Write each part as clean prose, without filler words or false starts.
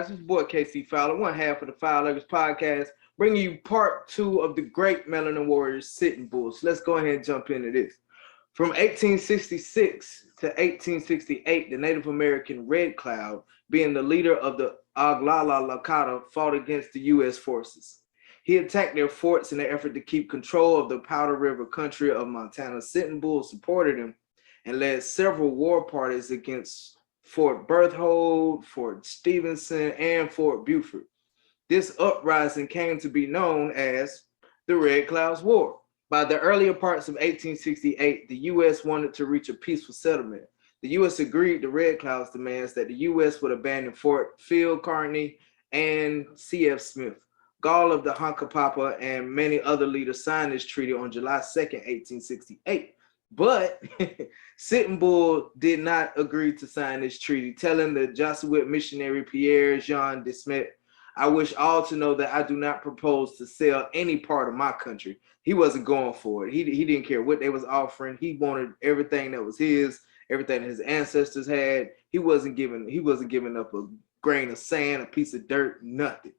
guys? It's your boy KC Fowler, one half of the Fowlers podcast, bringing you part two of the great Melanin Warriors Sitting Bulls. Let's go ahead and jump into this. From 1866 to 1868, the Native American Red Cloud, being the leader of the Oglala Lakota, fought against the U.S. forces. He attacked their forts in an effort to keep control of the Powder River country of Montana. Sitting Bull supported him and led several war parties against Fort Berthold, Fort Stevenson, and Fort Buford. This uprising came to be known as the Red Cloud's War. By the earlier parts of 1868, the U.S. wanted to reach a peaceful settlement. The U.S. agreed to Red Cloud's demands that the U.S. would abandon Fort Phil Kearny and C.F. Smith. Gall of the Hunkapapa and many other leaders signed this treaty on July 2nd, 1868. But Sitting Bull did not agree to sign this treaty, telling the Jesuit missionary Pierre Jean de Smet, "I wish all to know that I do not propose to sell any part of my country." He wasn't going for it. He didn't care what they was offering. He wanted everything that was his, everything his ancestors had. He wasn't giving up a grain of sand, a piece of dirt, nothing.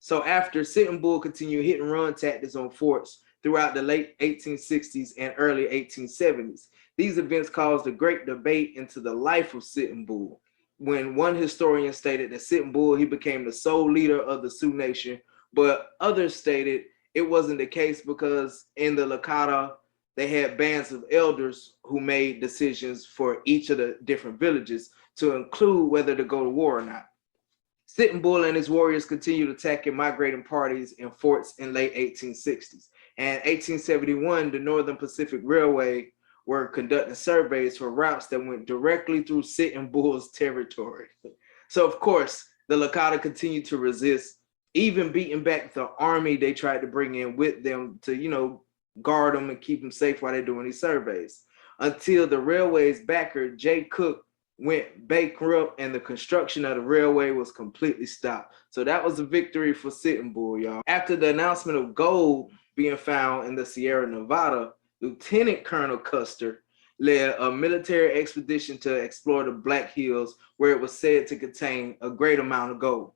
So after Sitting Bull continued hit and run tactics on forts throughout the late 1860s and early 1870s. These events caused a great debate into the life of Sitting Bull. When one historian stated that Sitting Bull, he became the sole leader of the Sioux Nation, but others stated it wasn't the case because in the Lakota, they had bands of elders who made decisions for each of the different villages to include whether to go to war or not. Sitting Bull and his warriors continued attacking migrating parties and forts in late 1860s. And 1871, the Northern Pacific Railway were conducting surveys for routes that went directly through Sitting Bull's territory. So, of course, the Lakota continued to resist, even beating back the army they tried to bring in with them to, guard them and keep them safe while they're doing these surveys. Until the railway's backer, Jay Cook, went bankrupt and the construction of the railway was completely stopped. So that was a victory for Sitting Bull, y'all. After the announcement of gold being found in the Sierra Nevada, Lieutenant Colonel Custer led a military expedition to explore the Black Hills, where it was said to contain a great amount of gold.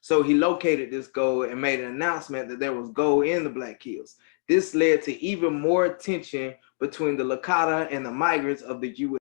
So he located this gold and made an announcement that there was gold in the Black Hills. This led to even more tension between the Lakota and the migrants of the U.S.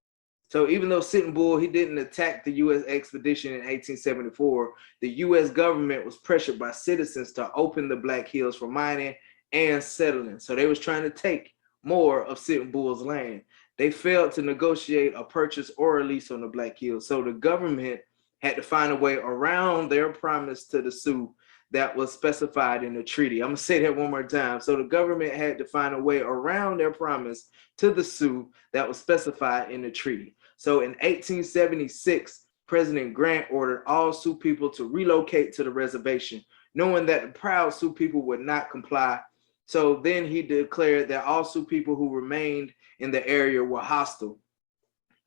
So even though Sitting Bull, he didn't attack the U.S. expedition in 1874, the U.S. government was pressured by citizens to open the Black Hills for mining and settling. So they was trying to take more of Sitting Bull's land. They failed to negotiate a purchase or a lease on the Black Hills. So the government had to find a way around their promise to the Sioux that was specified in the treaty. I'm gonna say that one more time. So the government had to find a way around their promise to the Sioux that was specified in the treaty. So in 1876, President Grant ordered all Sioux people to relocate to the reservation, knowing that the proud Sioux people would not comply. So then he declared that all Sioux people who remained in the area were hostile,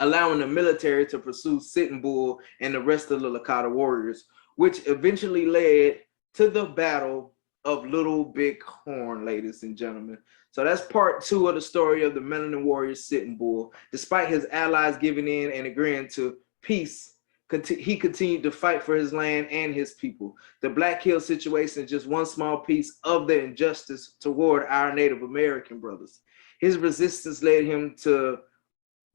allowing the military to pursue Sitting Bull and the rest of the Lakota warriors, which eventually led to the Battle of Little Big Horn, ladies and gentlemen. So that's part two of the story of the Melanin Warriors Sitting Bull. Despite his allies giving in and agreeing to peace, he continued to fight for his land and his people. The Black Hills situation is just one small piece of the injustice toward our Native American brothers. His resistance led him to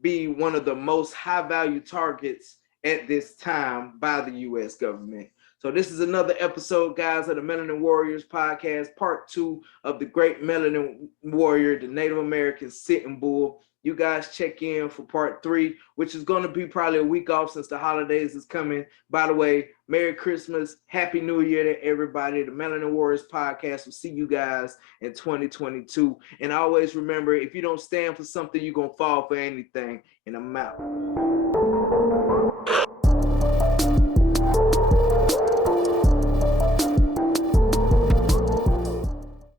be one of the most high-value targets at this time by the U.S. government. So this is another episode, guys, of the Melanin Warriors podcast, part two of the great Melanin Warrior, the Native American Sitting Bull. You guys check in for part three, which is going to be probably a week off since the holidays is coming. By the way, Merry Christmas, Happy New Year to everybody. The Melanin Warriors podcast will see you guys in 2022. And always remember, if you don't stand for something, you're going to fall for anything. And I'm out.